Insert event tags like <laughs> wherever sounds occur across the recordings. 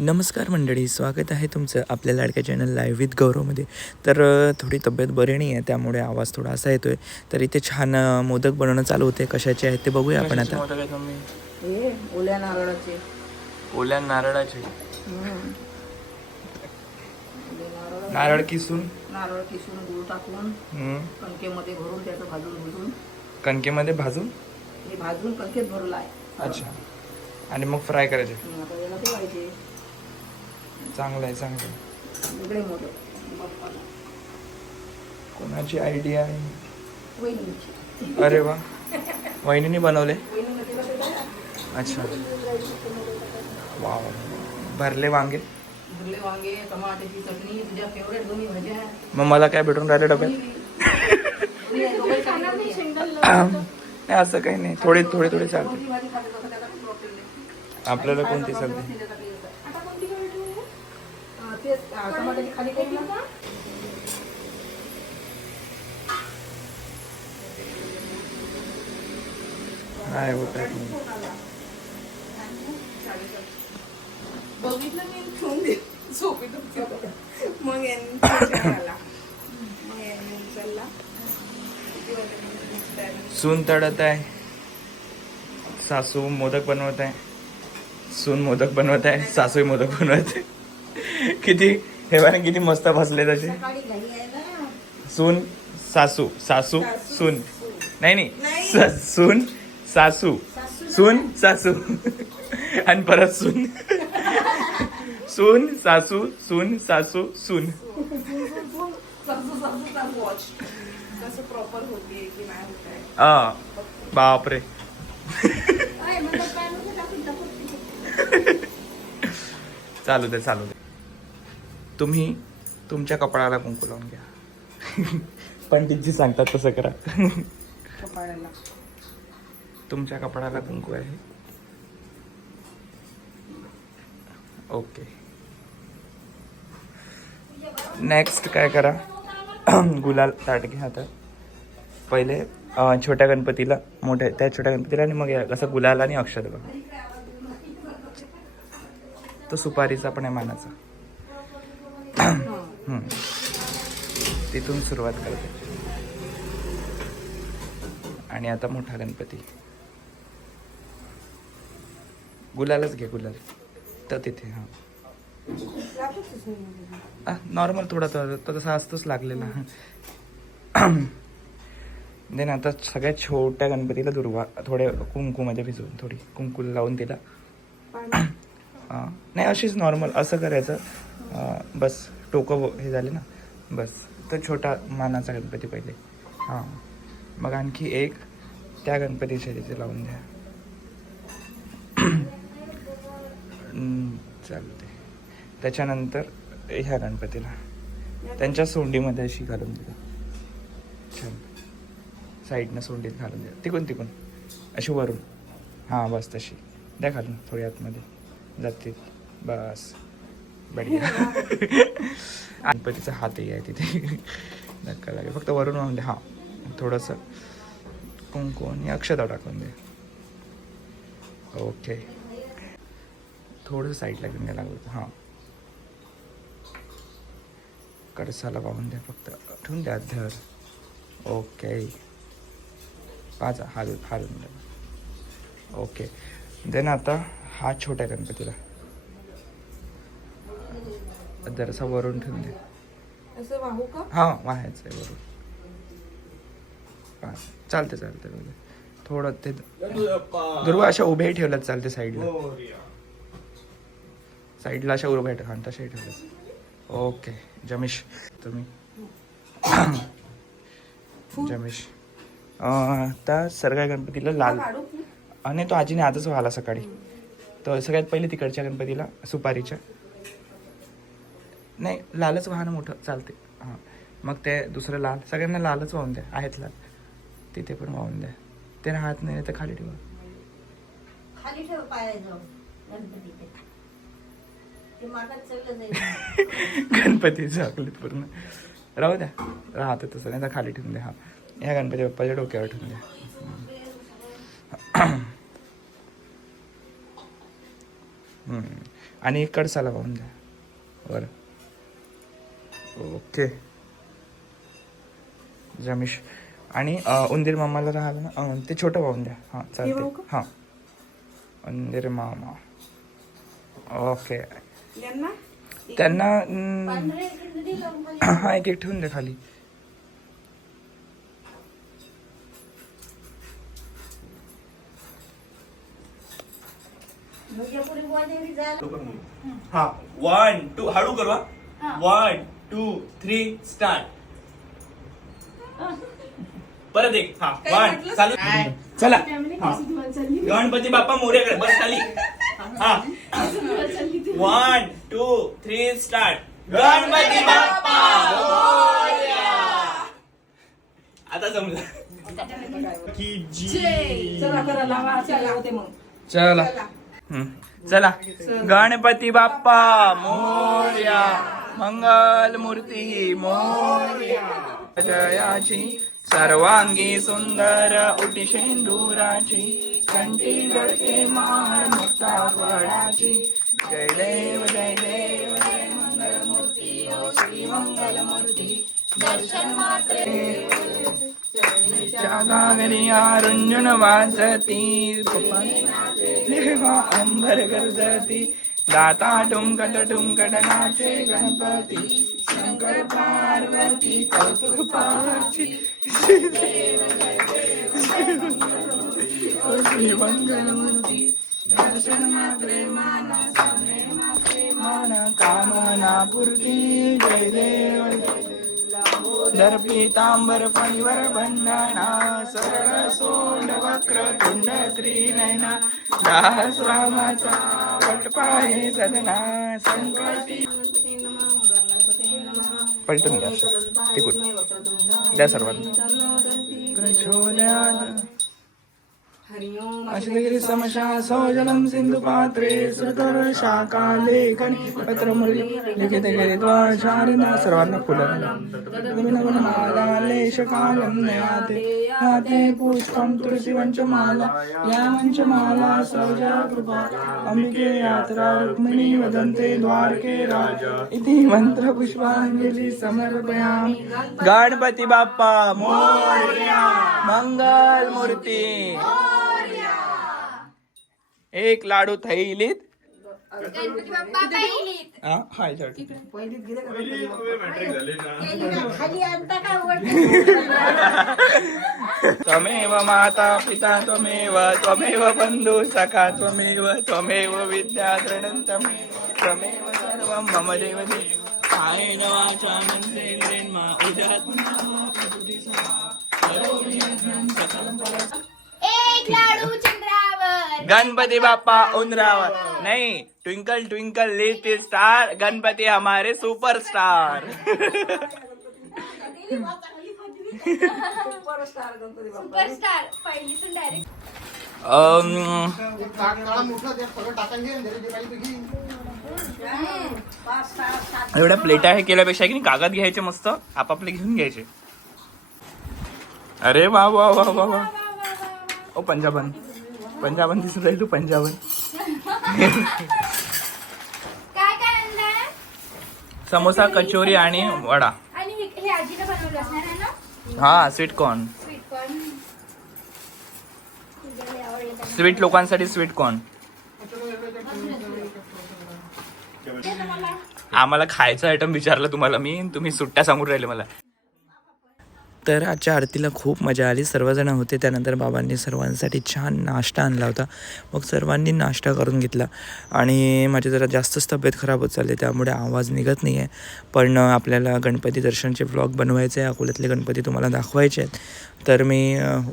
नमस्कार मंडळी स्वागत आहे तुमचं आपल्या लाडक्या चॅनल लाईव्ह विथ गौरवमध्ये. तर थोडी तब्येत बरी नाही आहे त्यामुळे आवाज थोडा असा येतोय. तर इथे छान मोदक बनवणं चालू होते कशाचे आहेत ते बघूया आपण आता. ओल्या नारळाचे. ओल्या नारळाचे. नारळ किसून? नारळ किसून गुळ टाकून कणकेमध्ये भरून त्याचं भाजून भुजून. कणकेमध्ये भाजून? हे भाजून कणकेत भरलं आहे अच्छा. आणि मग फ्राय करायचे? चांगलं आहे चांगलं आहे. कोणाची आयडिया आहे? अरे वा. वहिनीने बनवले? अच्छा. वाव भरले वांगे? भरले वांगे टमाट्याची चटणी तुझ्या फेवरेट दोन्ही भाज्या. मग मला काय भेटून राहिले होती. नाही असं काही नाही. थोडे थोडे थोडे चालते. आपल्याला कोणती चालते? अं, टमाट्याची खाली करून. काय होत बघितलं मी ठेवून दे झोपेत होती. मग यांनी विचार आला. मग यांनी उचलला. किती वाजता सून तळत आहे सासू मोदक बनवत आहे सून मोदक बनवत आहे सासू मोदक बनवत आहे किती? हे बघा किती मस्त बसले तसे सून सासू सासू सून. नाही नाही. स- सून सासू. सून सासू. आणि परत सून. सून सासू सून सासू सून. सासू सासूचा वॉच कसं प्रॉपर होतीये की नाही होत आहे आ बापरे. <laughs> <laughs> चालू दे चालू दे. तुम्ही तुमच्या कपाळाला कुंकू लावून घ्या. <laughs> पंडितजी सांगतात तसं करा. कपाळाला. तुमच्या कपाळाला कुंकू आहे. ओके. नेक्स्ट काय करा? <clears throat> गुलाल ताट घ्या आता. पहिले छोट्या गणपतीला मोठ्या त्या छोट्या गणपतीला आणि मग या- असं गुलाल आणि अक्षत बघा. तो सुपारीचा पण आहे मानाचा. तिथून सुरुवात करते. आणि आता मोठा गणपती. गुलालच घे गुलाल. तर तिथे हां. नॉर्मल थोडा तर तो तसा असतोच लागलेला. देन आता सगळ्यात छोट्या गणपतीला दुर्वा थोडे कुंकूमध्ये भिजवून थोडी कुंकू लावून तिला. हां. नाही अशीच नॉर्मल असं करायचं. बस. टोकं हे झाले ना? बस. तर छोटा मानाचा गणपती पहिले. हां. मग आणखी एक त्या गणपतीच्या तिथे लावून द्या. <clears throat> चालते त्याच्यानंतर ह्या गणपतीला. त्यांच्या सोंडीमध्ये अशी घालून द्या छान. साईडनं सोंडीत घालून द्या तिकून तिकून. अशी वरून. हां बस तशी. द्या घालून थोडी आतमध्ये. जाते बस. बढिया. <laughs> गणपतीचा हातही आहे तिथे. धक्का लागेल. फक्त वरून वाहून द्या हां. थोडंसं कुंकू आणि अक्षता टाकून द्या ओके. थोडंसं साईडला घेऊन द्यायला लागलं. हां. कडसाला वाहून द्या फक्त. ठेवून द्या धर. ओके. पाच. हाल हालून द्या ओके. देन आता हा छोट्या गणपतीला. जरासा वरून ठेवून द्या असं वाहू का? हां व्हायचं आहे वरून. हां चालते चालते थोडं ते दुर्वा अशा उभ्याही ठेवल्यात चालते साईडला. साईडला अशा उभ्या ठेवा तशाही ठेवल्यात. ओके जमेश तुम्ही? जमेश. आता सरगाय गणपतीला लाल. आणि तो आजीने आजच व्हायला सकाळी. तर सगळ्यात पहिले तिकडच्या गणपतीला सुपारीच्या. नाही लालच वाहन मोठं चालते. हां. मग ते दुसरं लाल सगळ्यांना लालच वाहून द्या आहेत लाल. तिथे पण वाहून द्या. ते राहत नाही तर खाली ठेवा. खाली ठेव <laughs> गणपती झाकलेत पूर्ण. राहू द्या. राहतं तसं नाही तर खाली ठेवून द्या. हा. ह्या गणपती बाप्पाच्या डोक्यावर ठेवून द्या. आणि एक कडसाला वाहून द्या. बरं ओके. जमिश आणि उंदीर मामाला राहिलं ना? ते छोटं वाहून द्या. हां चालते? हां. उंदीर मामा. ओके. यांना? त्यांना हा एक एक ठेवून दे खाली. हा वन टू हळू करू वन टू थ्री स्टार्ट. परत एक हा वन? चालू. चला हा. गणपती बाप्पा मोर्याकडे बस खाली. हा. One two three start Ganpati Bappa Morya. आता समजा. की जी. चला करा लावा चला. होते मग. चला. हम्म. चला. गणपती बाप्पा मोर्या. मंगल मूर्ती मोर्या. जयाची सर्वांगी सुंदर उटी शेंदुराची कंठी गळके माळ मुक्ता फळाची जय देव जय देव जय मंगल मूर्ती ओ श्री मंगल मूर्ती. दर्शन मात्रे. गागरी आरुंजन वाजती देवा अंबर गरजती. दाता टुमकट टुमकट नाचे गणपती शंकर पार्वती कौतुक पाची श्री मंगल दर्शन मात्रे माना समे मात्रे माना कामना पूर्ती जय देव. जय देव दर पीतांबर फणीवर बंधना सरळ सोंड वक्र तुंड त्रिनयना. दास रामाचा पटपाहे सदना संकटी पलटून घ्या तिकून. द्या सर्वांना. अश्वगिरी सिन्धुपात्रे सौजलं सिंधु पात्रे सुतर शाखा शारदा लेशकालं नयाते याते पुष्पं तुलसिवञ्चमाला वंचमाला या वंचमाला सौजा कृपा अम्बिके यात्रा रुक्मिणी वदन्ते द्वारके राजा। इति मन्त्रपुष्पाञ्जलि समर्पयामि। गणपति बाप्पा मोरया। एक लाडू थैलीत हा, हाय त्वमेव माता पिता त्वमेव त्वमेव बंधु सखा त्वमेव त्वमेव विद्या त्वमेव त्वमेव सर्वं मम देव कायेन वाचा मनसेन्द्रेण मा एक लाडू चंद्रावर गणपती बाप्पा उंदरावर. नाही twinkle twinkle little star Ganpati हमारे सुपरस्टार सुपरस्टार डायरेक्ट अम, सहा सात एवढ्या प्लेटा हे केल्यापेक्षा की नाही कागद घ्यायचे मस्त आपापले घेऊन घ्यायचे. अरे वा वा वा वा वा. ओ पंजाबन. पंजाबन दिसून राहील तू पंजाबन. काय काय आणलंय? समोसा कचोरी आणि वडा. आणि हे हे आजीला बनवलं असणार आहे ना? हा sweet corn sweet corn sweet लोकांसाठी स्वीट कॉर्न आम्हाला खायचं आयटम विचारलं तुम्हाला मी तुम्ही सुट्ट्या सांगून राहिले मला. तर आजच्या आरतीला खूप मजा आली. सर्वजण होते. त्यानंतर बाबांनी सर्वांसाठी छान नाश्ता आणला होता. मग सर्वांनी नाश्ता करून घेतला. आणि माझी जरा जास्तच तब्येत खराब होत चालली त्यामुळे आवाज निघत नाही आहे पण आपल्याला गणपती दर्शनचे व्लॉग बनवायचे आहे. अकोल्यातले गणपती तुम्हाला दाखवायचे आहेत. तर मी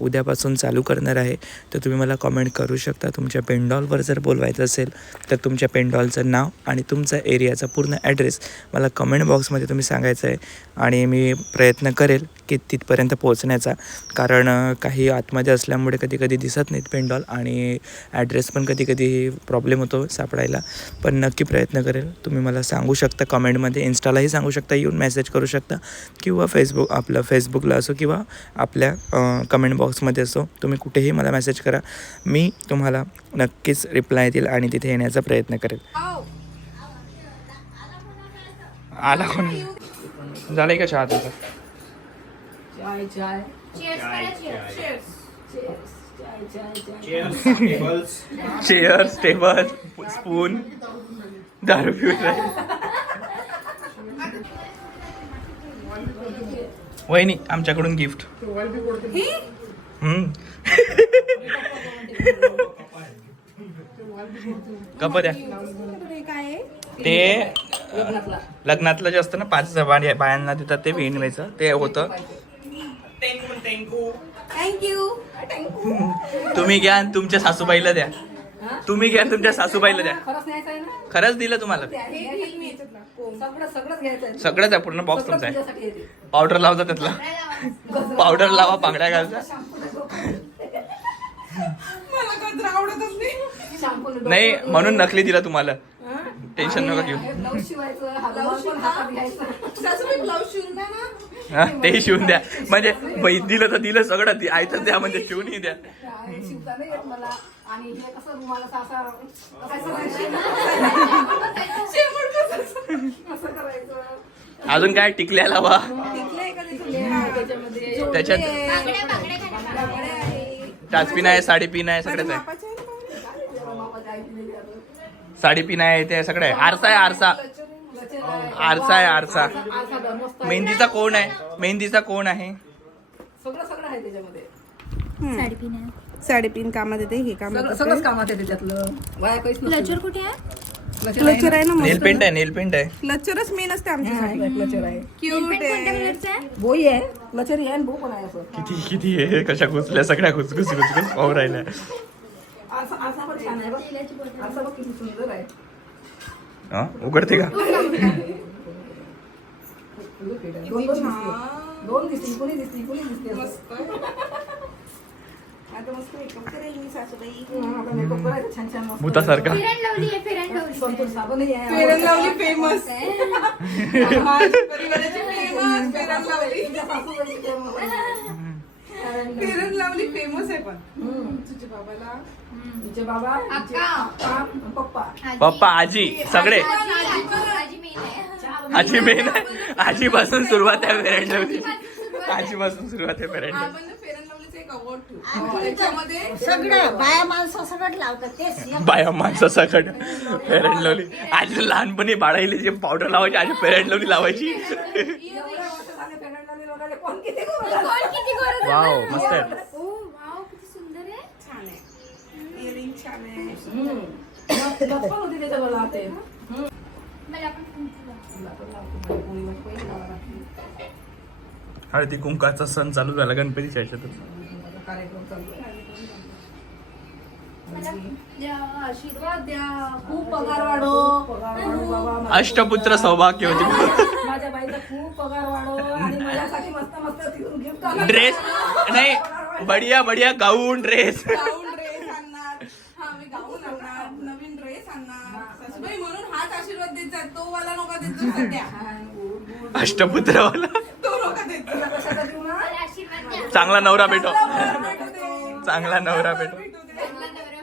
उद्यापासून चालू करणार आहे. तर तुम्ही मला कमेंट करू शकता. तुमच्या पेंडॉलवर जर बोलवायचं असेल तर तुमच्या पेंडॉलचं नाव आणि तुमचा एरियाचा पूर्ण ॲड्रेस मला कमेंट बॉक्समध्ये तुम्ही सांगायचं आहे. आणि मी प्रयत्न करेल की तिथपर्यंत पोहोचण्याचा. कारण काही आतमध्ये असल्यामुळे कधी कधी दिसत नाहीत पेंडॉल आणि ॲड्रेस पण कधी कधी प्रॉब्लेम होतो सापडायला. पण नक्की प्रयत्न करेल. तुम्ही मला सांगू शकता कमेंटमध्ये इन्स्टालाही सांगू शकता येऊन मेसेज करू शकता किंवा फेसबुक आपलं फेसबुकला असो किंवा आपल्या कमेंट बॉक्समध्ये असो तुम्ही कुठेही मला मेसेज करा. मी तुम्हाला नक्कीच रिप्लाय देईल आणि तिथे येण्याचा प्रयत्न करेल. आला कोण? झालंय का चहा तुझा? चाय चेअर्स टेबल स्पून दारू पिऊन वहिनी आमच्याकडून गिफ्ट? हम्म. <laughs> कप द्या. हे काय आहे? ते लग्नातलं. जे असतं ना पाच बाया- बायांना देतात ते विणवायचं ते होतं. थँक्यू तुम्ही घ्या आणि तुमच्या सासूबाईला द्या. तुम्ही घ्या आणि तुमच्या सासूबाईला द्या. खरंच दिलं तुम्हाला. हे सगळंच घ्यायचं आहे. पूर्ण बॉक्स तुमचा आहे. पावडर लावता त्यातला. पावडर लावा बांगड्या घालता. <laughs> नाही. म्हणून नकली दिला तुम्हाला? टेन्शन नका घेऊ. हे ब्लाऊज शिवायचं हा ब्लाऊज रुमाल पण हातात घ्यायचा. सासूबाई ब्लाऊज शिवून द्या ना. हा ते शिवून द्या. म्हणजे बाई दिलं तर दिलं सगळं दी- आयतं द्या म्हणजे शिवूनही द्या. आणि शिवता नाही येत मला. आणि हे कसं रुमाला असा कसं करायचं शेवट कसं कसं करायचं? अजून काय टिकल्या लावा टिकलंय का त्याच्यात? हे आहे त्याच्यामध्ये. त्याच्यात. बांगड्या आहे. टाचपिन आहे साडी पिन आहे माझ्या सगळंच आहे. मापाच्या आहे ना बांगड्या? मापाच्या आईने दिलं. साडी पिन आहे ते सगळं आहे. आरसा आहे आरसा. लचर आहे. आरसा आहे आरसा. आहे. मेहंदीचा कोण आहे? मेहंदीचा कोण आहे? सगळं सगळं आहे त्याच्यामध्ये. साडी पिन आहे. साडेतीन कामात येते हे येते. सगळंच कामात आहे वाया काहीच नसतं. क्लचर कुठे आहे? क्लचर आहे ना? नेल मस्त. पेंट आहे नेल पेंट आहे. क्लचरच मेन असते आमच्यासाठी हे क्लचर आहे. क्यूट आहे. आहे? बोई आहे. क्लचर आहे आणि बो पण आहे असं. किती किती आहे कशा घुसल्या सगळ्या घुसघुस घुसघुस पाहू राहिल्या पण छान आहे बघ. किती सुंदर आहे. हा? उघडते का. दोन दोन दिसते. दोन दिसते कोणी दिसते कोणी दिसते असं. मस्त आता मस्त मेकअप करेल मी सासूबाई. हा, आता मेकअप करायचं छान छान मस्त. भूतासारखा फेरन लावली आहे फेरन लावली संतूर साबणही आहे. फेरन लावली फेमस आहे. माझ्या परिवाराची फेमस फेरन लावली <laughs> तुझ्या सासूबाईची famous आहे. फेरन लावली फेमस आहे पण. हम्म. तुझ्या बाबाला. तुझे बाबा तुझे पप्पा. आजी. पप्पा आजी सगळे. आजी, आजी, आजी. आजी मेन आहे. आजीपासून सुरुवात आहे पेरेंट लावली आजीपासून सुरुवात आहे. पेरेंट आपण फेरन लावलीचं एक अवॉर्ड ठेवू. त्याच्यामध्ये सगळं बाया माणसं सगळं लावतात तेच एक बाया माणसा सकट पेरेंट लावली. आजी लहानपणी बाळाईली जे पावडर लावायची आजी पेरेंट लावली लावायची एवढ्या वर्ष झाले पेरंडाने लोकांना कोण किती गोरं झालं? वाव मस्त आहे. पण. हळदी कुंकाचा सण चालू झाला गणपतीच्या ह्याच्यातच कार्यक्रम चालू आहे. मला द्या, आशीर्वाद द्या खूप पगार वाढो. पगार वाढो बाबा माझ्या- अष्टपुत्र सौभाग्यवती माझ्या बाईचा खूप पगार वाढो आणि माझ्यासाठी मस्त मस्त तिथून गिफ्ट ड्रेस नाही बढिया बढिया गाऊन ड्रेस गाऊन ड्रेस आणणार. हा मी गाऊन आणणार. नवीन ड्रेस आणणार. सासूबाई म्हणून हाच आशीर्वाद देत जा. तो वाला नका देत जाऊ सध्या. अष्टपुत्रवाला? तो नका देत जाऊ. कशाचा देऊ ना मला आशीर्वाद द्या चांगला नवरा भेटो चांगला नवरा भेटू दे. चांगला नवरा भेटो भेटू दे. चांगला नवरा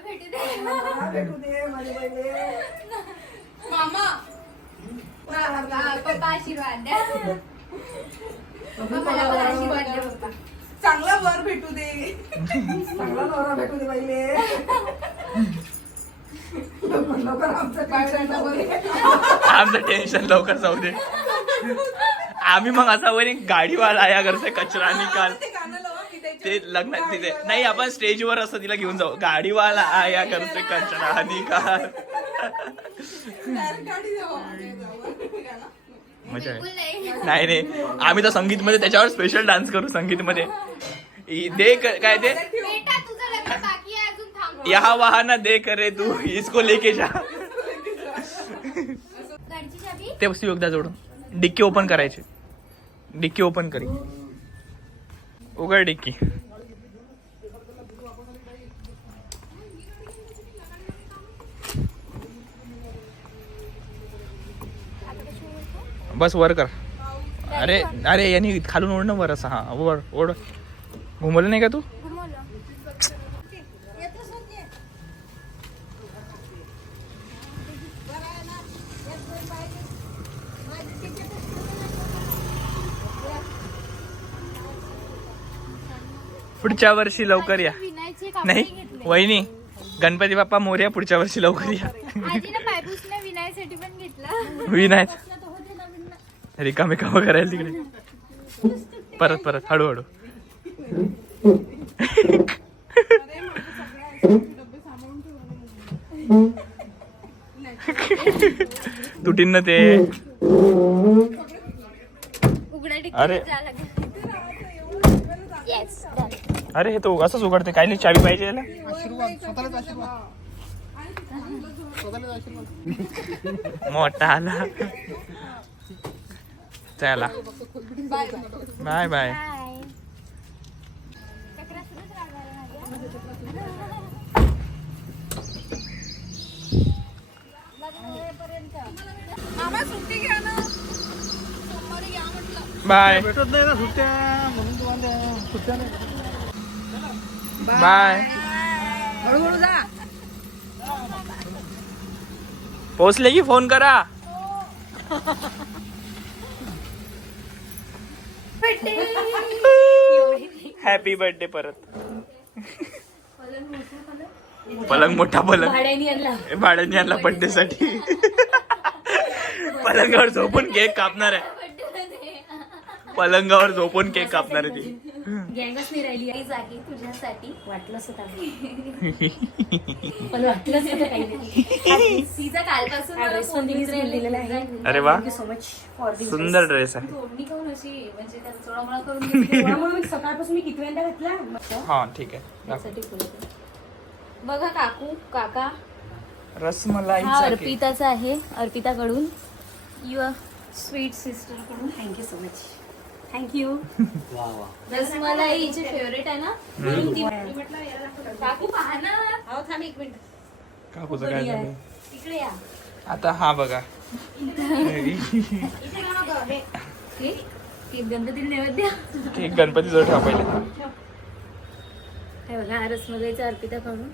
भेटू दे. माझी मामा पप्पा पप्पा आशीर्वाद द्या पप्पा मला पगार पण वाढो. आशीर्वाद द्या पप्पा चांगला वर भेटू दे चांगला नवरा भेटू दे बाईले लवकर आमचं टेन्शन नको दे. आमचं टेन्शन लवकर जाऊ दे आम्ही मग असा वरी गाडीवाला या करते कचरा निकाल ते लग्नात तिथे नाही आपण स्टेजवर असं तिला घेऊन जाऊ. गाडीवाला आया करते जाऊ. गाणं. मजा आहे. नाही नाही. आम्ही तर संगीत मध्ये त्याच्यावर स्पेशल डान्स करू संगीत मध्ये इ- दे क- काय ते बेटा तुझं लग्न बाकी आहे अजून थांब. यहा वाहना दे करे तू इसको लेके जा. गाडीची चाबी ते वस्तू एकदा जोडून. डिक्की ओपन करायची. डिक्की ओपन करी. उघड डिक्की. बस वर कर. अरे अरे यांनी खालून ओढ ना वर असं. हा वर ओढ. घुमवलं नाही का तू? पुढच्या वर्षी लवकर या. नाही वहिनी गणपती बाप्पा मोर्या पुढच्या वर्षी लवकर या. विनायसाठी पण घेतलं. विनायक. रिकामे काम करायला तिकडे. परत परत हळूहळू तुटीन ना ते अरे. अरे हे तो असंच उघडते काय नाही चावी पाहिजे याला. मोठा आला. चला. Bye bye. बाय चक्रा सुरूच राहणार माझ्या. मामा सुट्टी घ्या ना. सोमवारी घ्या म्हटलं. बाय. भेटत नाही ना सुट्ट्या. म्हणून तुम्हाला सुट्ट्या नाही. बाय. हळूहळू जा. पोहोचले की फोन करा. हॅपी बर्थडे परत. पलंग मोठा पलंग. भाड्याने आणला. बर्थडे साठी. पलंगावर झोपून केक कापणार आहे. पलंगावर झोपून केक कापणार आहे ती. गँगच नाही राहिली ही जागी तुझ्यासाठी. वाटलंच होतं <laughs> पण वाटलंच होतं काही नाही. तिचा कालपासून मला phone उचलायला दिलेला आहे. अरे वा. Thank you so much for सुंदर ड्रेस आहे. तोडणी काऊन अशी म्हणजे त्याचा चोळामोळा करून <laughs> घेतली? त्यामुळे मी सकाळपासून मी किती वेळा घातला? हा ठीक आहे. दाखव. त्यासाठी बोलते. बघा काकू काका. हा रसमलाईचा केक अर्पिताचा आहे. अर्पिताकडून. Your sweet सिस्टरकडून. Thank you so much thank you रसमलाईचे favourite आहे ना. म्हणून ती काकू पहा ना. हो थांब एक मिनिट. काकूचं काय झालं? इकडे या. आता हा बघा. हे हे गणपतीला नैवेद्य. केक गणपतीजवळ ठेवा पहिले. हे बघा हा रसमलाईचा अर्पिताकडून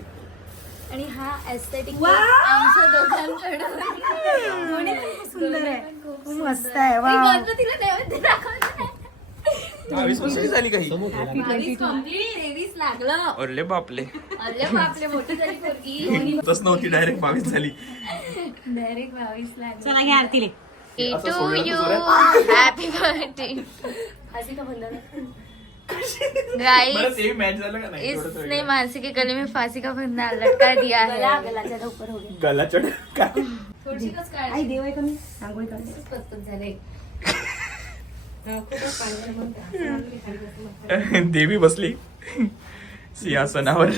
आणि हा एस्थेटिक आमच्या दोघांकडून. <laughs> सुंदर आहे. खूप मस्त आहे. वा. गणपतीला नैवेद्य दाखवला बावीस वर्षाची झाली काही. तेवीस लागलं. अरे बापले अरे बापले मोठी झाली पोरगी. <laughs> तस नव्हती डायरेक्ट बावीस झाली. डायरेक्ट बावीस लागलं. चला घ्या आरतीले. असं टू सोडलं तर यू जोरात. हॅपी बर्थडे हसी का बंद गाइस ते मॅच झालं का नाही? थोडं इसने मानसी के गले में फांसी का फंदा लटका दिया है गला ज्यादा ऊपर हो गया गला चढ काय थोडीशी कस आई देव आहे कमी झाले <laughs> देवी बसली. सिंहासनावर.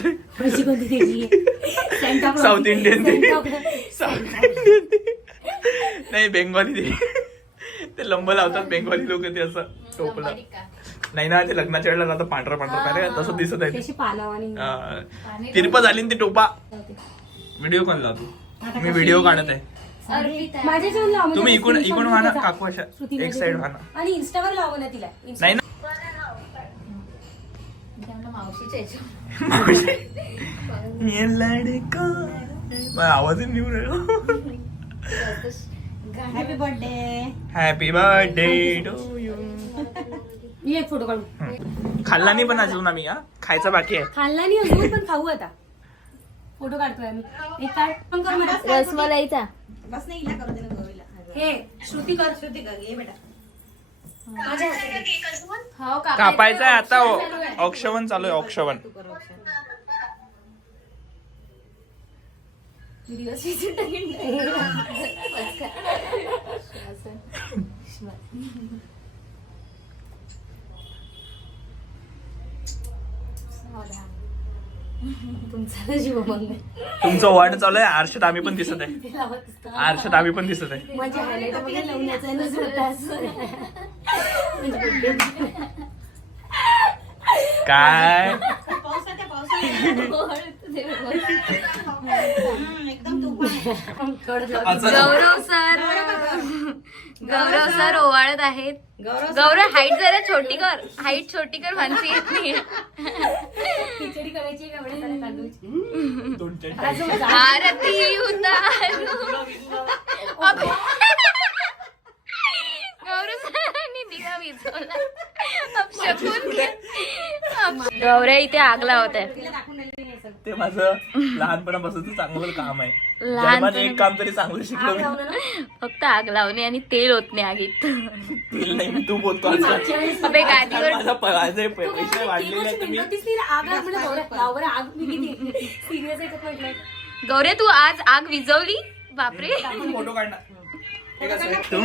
साऊथ इंडियन नाही बेंगॉली देवी. ते लंब लावतात बेंगॉली लोक ते असं टोपलं. नाही ना ते लग्नाच्या वेळेला आता पांढरा पांढरा. काय तसं दिसत आहे. तिरप झाली ना ती टोपा. व्हिडिओ कॉल लावतो? मी व्हिडिओ काढत आहे. अर्पिता. माझ्या जेवण लाव तुम्ही इकडून इकडून व्हा. काकू अशा एक साइड. व्हा ना आणि इन्स्टावर लाव ना तिला Insta- नाही ना. मावशीच्या याच्यावर ये लड़का. मैं आवाज रहा happy birthday happy birthday to you मी एक फोटो काढू खाल्ला नाही पण अजून आम्ही हा? खायचा बाकी आहे. खाल्ला नाही अजून पण खाऊ आता. फोटो काढतोय आम्ही. एक काढ. पण कर मला. रसमलाईचा. बस नाही हिला करू दे ना गौरीला हे श्रुती कर श्रुती कर ये बेटा. हो. कापायचा आहे आता. चालू आहे. औक्षवन चालू आहे औक्षवन दिवस विसरून टाकेन. तुमचा जीव मग तुमचं वाढ चालू आहे. आरशात आम्ही पण दिसत आहे. आरशात आम्ही पण दिसत आहे. माझ्या हायलाइट काय? पावसाच्या पावसाळ्यात. एकदम तुफान गौरव सर. गौरव सर. ओवाळत आहेत. गौरव हाईट जरा छोटी कर. हाईट छोटी कर मानसी येत नाही. आरती उतारू. गौऱ्या इथे आग लावत आहे. ते माझं लहानपणापासूनच चांगलं काम आहे. लहानपणी- जन्मात एक काम तरी चांगलं शिकलो मी. फक्त आग लावणे आणि तेल ओतणे आगीत. तेल नाही मी तू बोलतो आजकाल. गादीवर माझा तू पैसे वाढलेले आहेत नाही ना, आग गौऱ्या, <laughs> मी किती सिरियस याच्यात तू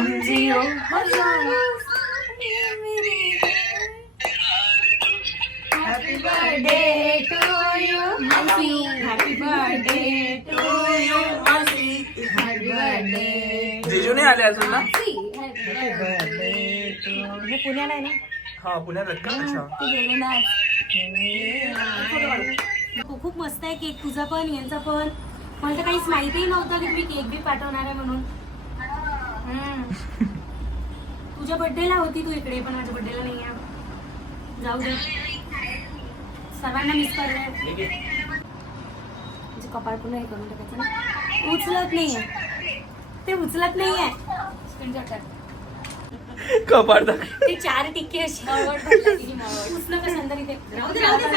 जिजू नाही आले अजून ना? हे पुण्याला आहे ना? हा पुण्यात आहेत का? अच्छा. खूप खूप मस्त आहे केक तुझा पण यांचा पण. मला तर काहीच माहितीही नव्हतं की तुम्ही केक बी पाठवणार आहे म्हणून. तुझ्या बर्थडेला होती तू इकडे पण माझ्या बर्थडेला नाही आहे जाऊ दे. सर्वांना मिस करणार म्हणजे कपाळ पुन्हा हे करून टाकायचं ना. उचलत नाहीये. ते उचलत नाहीये. दाख ते चार टिक्के अशी उचलं कसं नंतर इथे राहू दे, राहू दे, दे.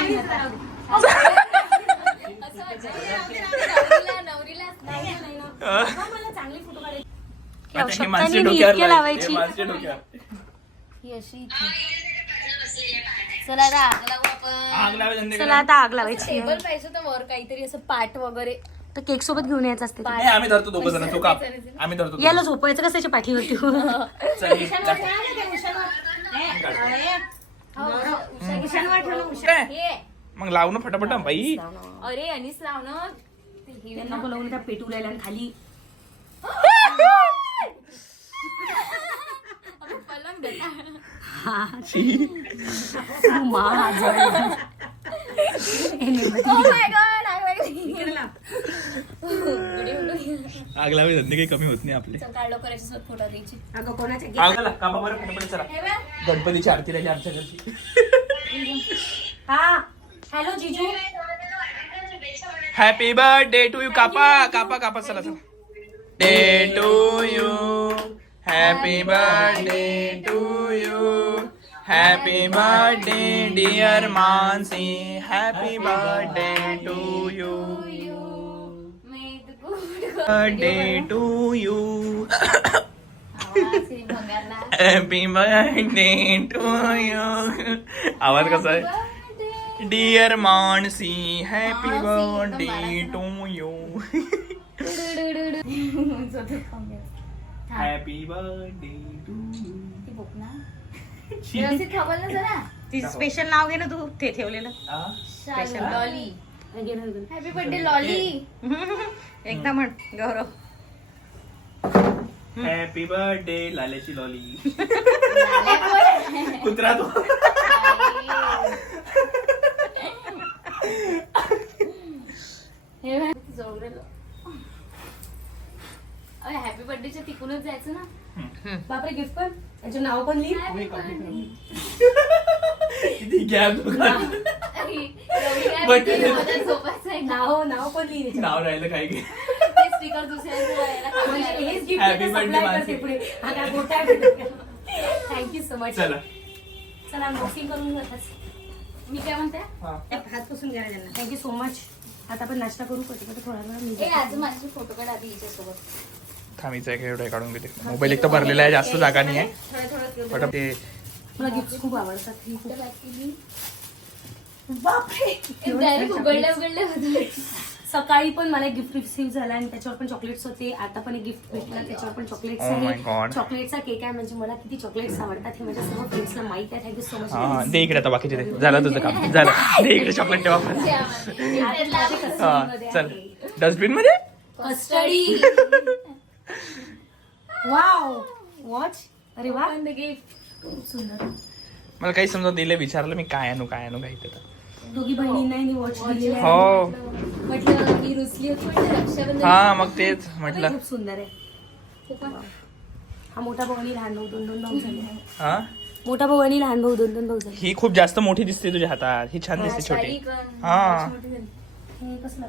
<laughs> नाही, मला चांगले फोटो काढायचे. ही आवश्यकता नाही, डोक्यावर इतके लावायची. हे. ही अशी. चला आता आग लावू आपण. चला आता आग लावायची. टेबल पाहिजे तर वर काहीतरी असं पाट वगैरे. तर केक सोबत घेऊन यायचं असते नाही आम्ही धरतो दोघं जण. तो काप. आम्ही धरतो याला झोपायचं कसं त्याच्या पाठीवरती <laughs> चल, ये, दाखव. काय? हे मग लाव ना फटाफट बाई. अरे अनिस लाव ना त्यांना बोलावून त्या पेटू राहिल्या आणि खाली पलंग देता. मा, जळलं. हे मेणबत्ती. Oh my God, आग लागली. धंदे काही कमी होत नाही आपले अगं कोणाच्या आग बरं चला गणपतीची आरती राहिली आमच्या घरची हा हॅलो जिजू हॅपी बर्थडे टू यू कापा कापा कापा चला चला day to you happy birthday to you happy birthday dear Mansi happy birthday to you May the good birthday to you आवाज हे भंगारला. हॅपी बर्थडे टू यू आवाज कसा आहे Birthday. Dear Mansi happy birthday to you happy birthday ती बोक ना. <laughs> व्यवस्थित खबर ना जरा. तिचं स्पेशल नाव घे ना तू. ते ठेवलेलं. शालू, लॉली तू. हॅपी बर्थडे लॉली एकदा म्हण गौरव. हॅपी बर्थडे लाल्याची लॉली कुत्रा तो हे बघ, जवळ गेलो. अरे हॅपी बर्थडेच्या तिकूनच जायचं ना? बापरे गिफ्ट पण? त्याचं नाव पण लिही. झोपायचं आहे. नाव नाव पण लिही. नाव राहिलं <laughs> काय आहे थँक्यू सो मच चला. चला अनबॉक्सिंग करून. मी काय म्हणते? हात पुसून घ्या त्यांना. थँक्यू सो मच आता आपण नाश्ता करू कधी कधी थोडा वेळा मी आज माझे फोटो काढ आधी हिच्यासोबत. थांबीचा एक एवढं काढून घेते. मोबाईल एक तर भरलेला आहे जास्त जागा नाही आहे. थोडं थोडं पटापट ते मला गिफ्ट खूप आवडतात. सकाळी पण मला गिफ्ट रिसीव्ह झाला आणि त्याच्यावर पण चॉकलेट्स होते. आता पण एक गिफ्ट भेटलं त्याच्यावर पण चॉकलेट्स Oh आहे. चॉकलेटचा केक आहे म्हणजे मला किती चॉकलेट्स आवडतात हे माझ्या सर्व फ्रेंड्सला माहीत आहे. थँक्यू सो मच दे इकडे आता बाकीचे झालं तुझं काम. <laughs> झालं. दे इकडे चॉकलेट ठेवा <laughs> चल. डस्टबिनमध्ये? कस्टडी वाव वॉच अरे वा. गिफ्ट खूप सुंदर. मला काही समजा दिले विचारलं मी काय आणू काय आणू. दोघी वॉच दिलेली आहे. हो. म्हटलं मी रुसली होती म्हटलं रक्षाबंधन. हा मग तेच म्हटलं. खूप सुंदर आहे. हा मोठा भाऊ आणि लहान भाऊ दोन दोन भाऊ झाले. हा. मोठा भाऊ आणि लहान भाऊ दोन दोन भाऊ झाले. ही खूप जास्त मोठी दिसते तुझ्या हातात. ही छान दिसते छोटी. हा. हे कसलं?